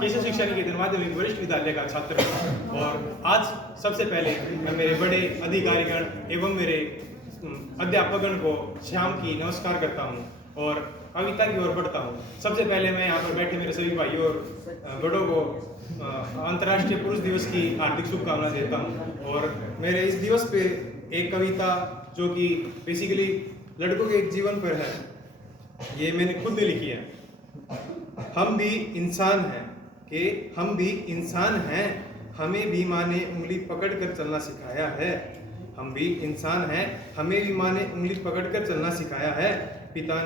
केशव शिक्षा निकेतन माध्यमिक वरिष्ठ विद्यालय का छात्र हूँ और आज सबसे पहले मैं मेरे बड़े अधिकारीगण एवं मेरे अध्यापकगण को शाम की नमस्कार करता हूँ और कविता की ओर बढ़ता हूँ। सबसे पहले मैं यहाँ पर बैठे मेरे सभी भाइयों और बड़ों को अंतर्राष्ट्रीय पुरुष दिवस की हार्दिक शुभकामनाएं देता हूँ। और मेरे इस दिवस पे एक कविता जो कि बेसिकली लड़कों के जीवन पर है, ये मैंने खुद लिखी है। हम भी इंसान हैं कि हम भी इंसान हैं, हमें भी माँ ने उंगली पकड़ कर चलना सिखाया है। हम भी इंसान हैं, हमें भी माँ ने उंगली पकड़ कर चलना सिखाया है। पिता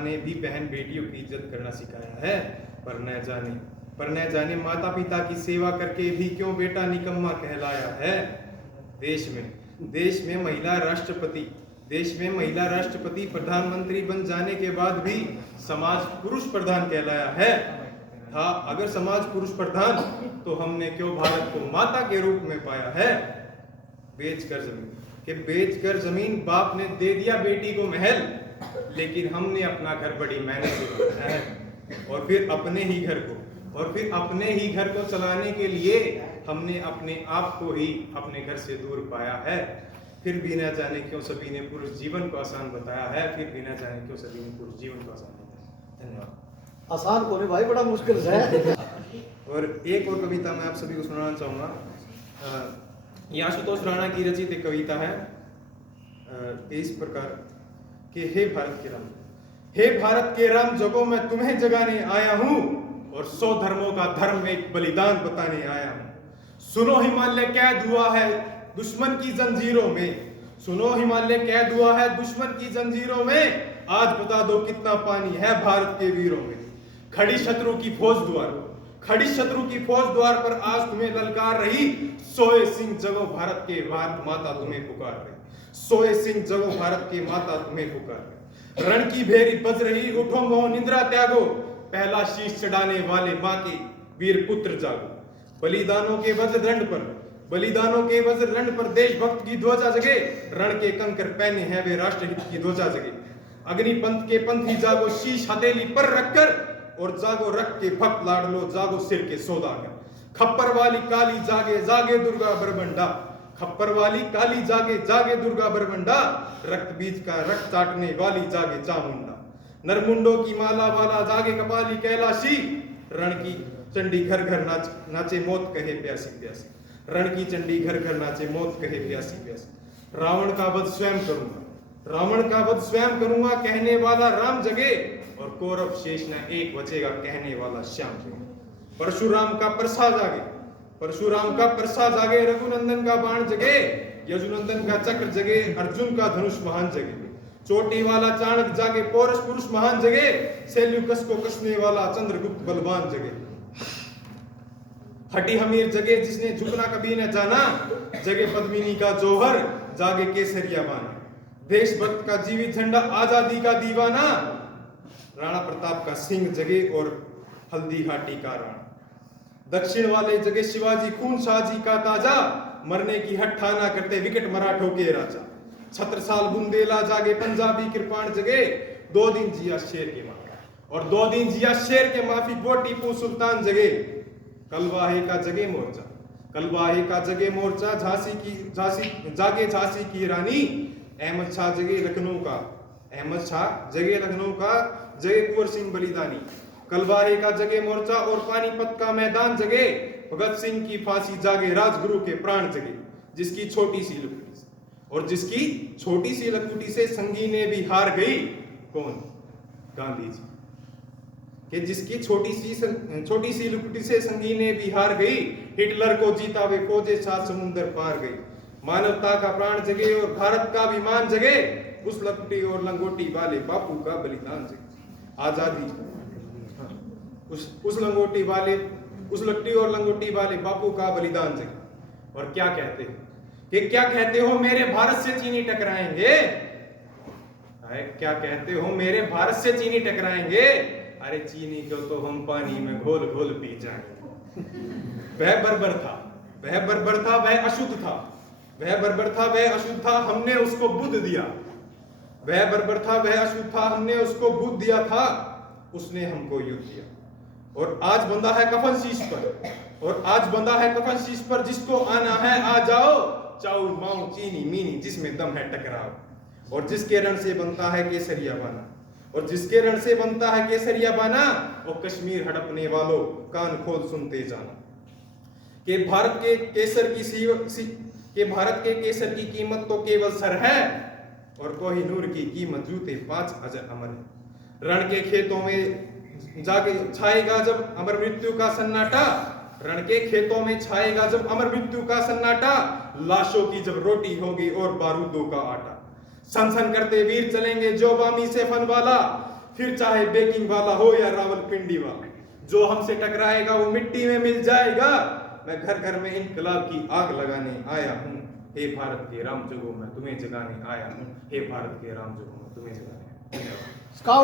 ने भी बहन बेटियों की इज्जत करना सिखाया है। पर न जाने माता पिता की सेवा करके भी क्यों बेटा निकम्मा कहलाया है। देश में महिला राष्ट्रपति प्रधानमंत्री बन जाने के बाद भी समाज पुरुष प्रधान कहलाया है। था अगर समाज पुरुष प्रधान तो हमने क्यों भारत को माता के रूप में पाया है। बेचकर जमीन बाप ने दे दिया बेटी को महल, लेकिन हमने अपना घर बड़ी मेहनत से बनाया है। और फिर अपने ही घर को चलाने के लिए हमने अपने आप को ही अपने घर से दूर पाया है। फिर भी न जाने क्यों सभी ने पुरुष जीवन को आसान बताया है। धन्यवाद। आसान को नहीं भाई, बड़ा मुश्किल है। और एक और कविता मैं आप सभी को सुनाना चाहूँगा। ये आशुतोष राणा की रचित एक कविता है इस प्रकार कि हे भारत के राम जगो मैं तुम्हें जगाने आया हूँ और 100 धर्मों का धर्म एक बलिदान बताने आया हूँ। सुनो हिमालय कैद हुआ है दुश्मन की जंजीरों में, आज बता दो कितना पानी है भारत के वीरों में। खड़ी शत्रु की फौज द्वार पर आज तुम्हें ललकार रही। सोए सिंह जगो भारत के माता तुम्हें पुकार रही। रण की भेरी बज रही, उठो मोह निद्रा त्यागो। पहला शीश चढ़ाने वाले मां के वीर पुत्र जागो। बलिदानों के वज्र दंड पर देशभक्त की ध्वजा जगे। रण के कंकर पहने हैं वे राष्ट्रहित की ध्वजा जगे। अग्निपंथ के पंथी जागो, शीश हथेली पर रखकर, और जागो रख के भक्त लाडलो, जागो सिर के सौदागर। खप्पर वाली काली जागे दुर्गा बरबंडा। रक्त बीज का रक्त चाटने वाली जागे चामुंडा। नरमुंडों की माला वाला जागे कपाली कैलाशी। रण की चंडी घर घर नाचे मौत कहे प्यासी। रावण का वध स्वयं करूंगा कहने वाला राम जगे, और कौरव शेष न एक बचेगा कहने वाला श्याम जगे। परशुराम का प्रसाद जागे, रघुनंदन का बाण जगे। यजुनंदन का चक्र जगे, अर्जुन का धनुष महान जगे। चोटी वाला चाणक्य जागे, पौरुष पुरुष महान जगे। सेल्यूकस को कसने वाला चंद्रगुप्त बलवान जगे। हटी हमीर जगे जिसने झुकना कभी न जाना। जगे पद्मिनी का जौहर, जागे केसरिया बाना। देशभक्त का जीवित झंडा, आजादी का दीवाना। राणा प्रताप का सिंह जगे और हल्दी घाटी का राणा। दक्षिण वाले जगे शिवाजी, खून शाहजी का ताजा। मरने की हट्ठाना करते विकट मराठों के राजा। छत्रसाल बुंदेला जागे, पंजाबी कृपाण जगे। 2 दिन जिया शेर के माफी वो टीपू सुल्तान जगे। कलवाहे का जगे मोर्चा, झांसी की रानी। अहमद शाह जगे लखनऊ का, जगे कुंवर सिंह बलिदानी। कलवाहे का जगे मोर्चा और पानीपत का मैदान जगे। भगत सिंह की फांसी जागे, राजगुरु के प्राण जगे। जिसकी छोटी सी लकुटी से संगीने भी हार गई। कौन? गांधी जी। कि जिसकी छोटी सी लकुटी से संगीने भी हार गई। हिटलर को जीता वे फौजे 7 समुंदर पार गई। मानवता का प्राण जगे और भारत का अभिमान जगे। उस लकुटी और लंगोटी वाले बापू का बलिदान जगे। आजादी उस लकुटी और लंगोटी वाले बापू का बलिदान जगे। और क्या कहते हो मेरे भारत से चीनी टकराएंगे। क्या कहते हो मेरे भारत से चीनी टकराएंगे। अरे चीनी को तो हम पानी में घोल पी जाएंगे। वह बर्बर था, वह अशुद्ध था, हमने उसको बुद्ध दिया। वह बर्बर था, वह अशुद्ध था, हमने उसको बुद्ध दिया था। उसने हमको युद्ध दिया। और आज बंधा है कफन शीश पर, और आज बंधा है कफन शीश पर, जिसको आना है आ जाओ, चाउ माऊ चीनी मीनी जिसमें दम है टकराओ। और जिसके रण से बनता है केसरिया बाना, और जिसके रण से बनता है केसरिया बाना, वो कश्मीर हड़पने वालों कान खोल सुनते जाना। कि भारत के केसर की कीमत तो केवल सर है, और कोहिनूर की कीमत जूते 5,000 अमर है। रण के खेतों में जाके छाएगा जब अमर मृत्यु का सन्नाटा, रण के खेतों में छाएगा जब अमर मृत्यु का सन्नाटा, लाशों की जब रोटी होगी और बारूदों का आटा। सन सन करते वीर चलेंगे जो बामी से फन वाला, फिर चाहे बेकिंग वाला हो या रावलपिंडी वाला। जो हमसे टकराएगा वो मिट्टी में मिल जाएगा, मैं घर घर में इनकलाब की आग लगाने आया हूँ। हे भारत के राम जगो मैं तुम्हें जगाने आया हूँ, हे भारत के राम जगो मैं तुम्हें जगाने आया हूँ। धन्यवाद। स्काउट